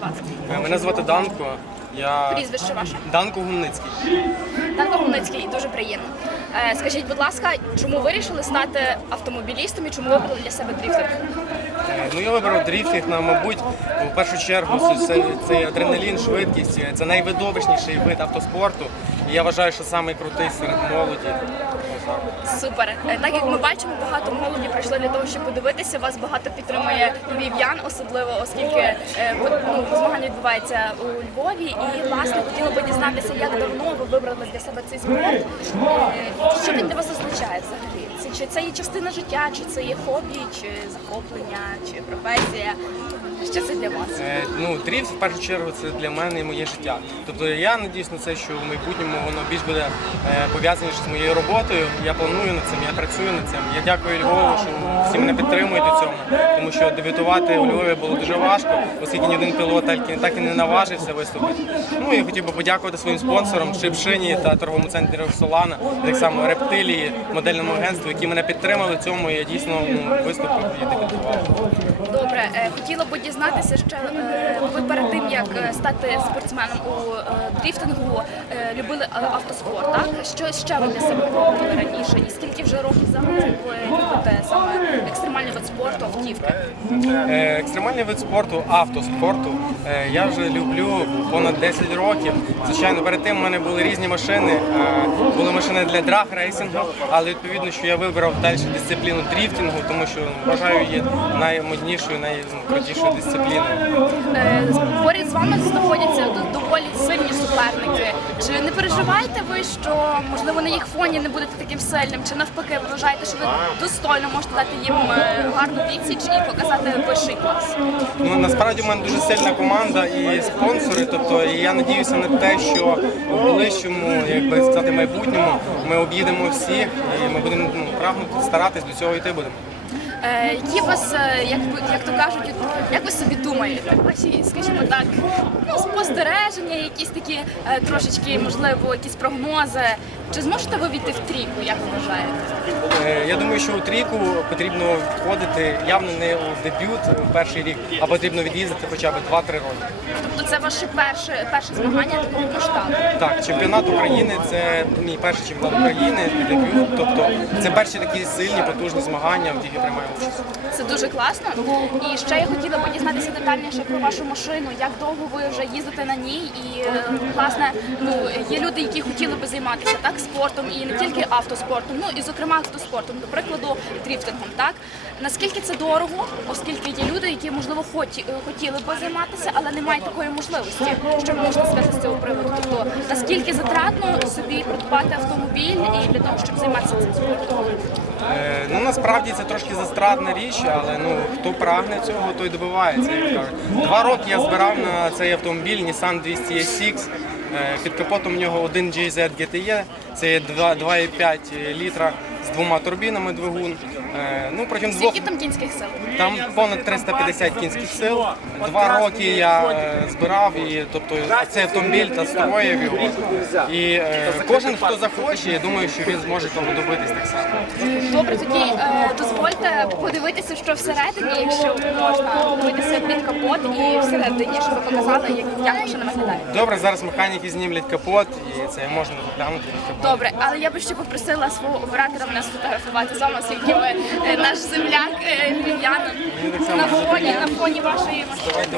вас звати? Е, Мене звати Данко. Я Прізвище ваше. Данко Гумницький. Данко Гумницький, дуже приємно. Е, Скажіть, будь ласка, чому вирішили стати автомобілістом і чому вибрали для себе дріфтинг? Е, Ну я вибрав дріфтинг, на мабуть, в першу чергу це, це, адреналін, швидкість. Це найвидовищніший вид автоспорту. І я вважаю, що самий крутий серед молоді. Супер. Е, Так як ми бачимо, багато молоді прийшло для того, щоб подивитися. Вас багато підтримує львів'ян, особливо оскільки е, ну, змагання відбувається у Львові. І власне хотіла би дізнатися, як давно ви вибрали для себе цей спорт. Е, Що він для вас означає взагалі? Чи це є частина життя, чи це є хобі, чи захоплення, чи професія? Що це для вас? Е, Ну, дріфт в першу чергу це для мене і моє життя. Тобто я надіюсь на це, що в майбутньому воно більш буде е, пов'язаніше з моєю роботою. Я планую над цим, я працюю над цим. Я дякую Львову, що всі мене підтримують у цьому, тому що дебютувати у Львові було дуже важко, оскільки ні один пілот так і- не наважився виступити. Ну і хотів би подякувати своїм спонсорам Шипшині та торговому центрі Роксолана, так само рептилії, модельному агентству, які мене підтримали в цьому. Я дійсно ну, виступив і дебютував. Добре, е, хотіла б дізнатися, що е, ви перед тим як е, стати спортсменом у дріфтингу любили автоспорт, так? Що ще ви для себе пробували раніше? І скільки вже років загалом ви любите саме екстремальний вид автівки? Е, Екстремальний вид спорту, автоспорту. е, Я вже люблю понад 10 років. Звичайно, перед тим в мене були різні машини. е, Були машини для драг рейсингу, але відповідно, що я вибрав далі дисципліну дріфтингу, тому що вважаю її наймоднішою, найкрутішою дисципліною. Е, Поряд з вами Чи не переживаєте ви, що можливо на їх фоні не будете таким сильним? Чи навпаки, ви вважаєте, що ви достойно можете дати їм е, гарну відсіч і показати вищий клас? Ну насправді в мене дуже сильна команда і спонсори. Тобто і я надіюся на те, що в ближчому, як сказати, майбутньому ми об'їдемо всіх і ми будемо ну, прагнути старатись до цього йти будемо. Е, які вас, е, як, як то кажуть, як ви собі думаєте, ваші, скажімо так, ну, спостереження, якісь такі е, трошечки, можливо, якісь прогнози. Чи зможете ви війти в трійку, як ви вважаєте? Е, Я думаю, що у трійку потрібно входити явно не у дебют у перший рік, а потрібно від'їздити хоча б 2-3 роки. Тобто це ваше перше, перше змагання такого масштабу. Так, чемпіонат України це мій перший чемпіонат України, дебют. Це перші такі сильні, потужні змагання, в яких я приймаю участь. Це дуже класно. І ще я хотіла б дізнатися детальніше про вашу машину, як довго ви вже їздите на ній, і е, власне ну є люди, які хотіли би займатися так спортом і не тільки автоспортом, ну і зокрема автоспортом, до прикладу, дріфтингом. Так наскільки це дорого, оскільки є люди, які можливо хоті, е, хотіли би займатися, але не мають такої можливості. Що можете сказати з цього приводу? Тобто наскільки затратно собі придбати автомобіль і для того, щоб займатися цим? Е, Ну насправді це трошки застрадна річ, але ну хто прагне цього, той добивається. Два роки я збирав на цей автомобіль Nissan 200 SX. Е, Під капотом у нього один GZ GTE, це є два- 2,5 літра з двома турбінами двигун. Е, Ну протягом двох Скільки там кінських сил? там понад 350 кінських сил. Два роки я е, збирав і тобто цей автомобіль та строїв його. І е, кожен, хто захоче, я думаю, що він зможе того добитись так само. Добре, тоді е, дозвольте подивитися, що всередині, якщо можна подивитися під капот і всередині, щоб ви показали, як, як машина виглядає. Добре, зараз механіки знімлять капот і це можна доглянути на капот. Добре, але я би ще попросила свого оператора мене сфотографувати з оскільки ви е, наш земляк е, львів'янин Мені так само на дуже фоні, приємно. на фоні вашої машини. Давайте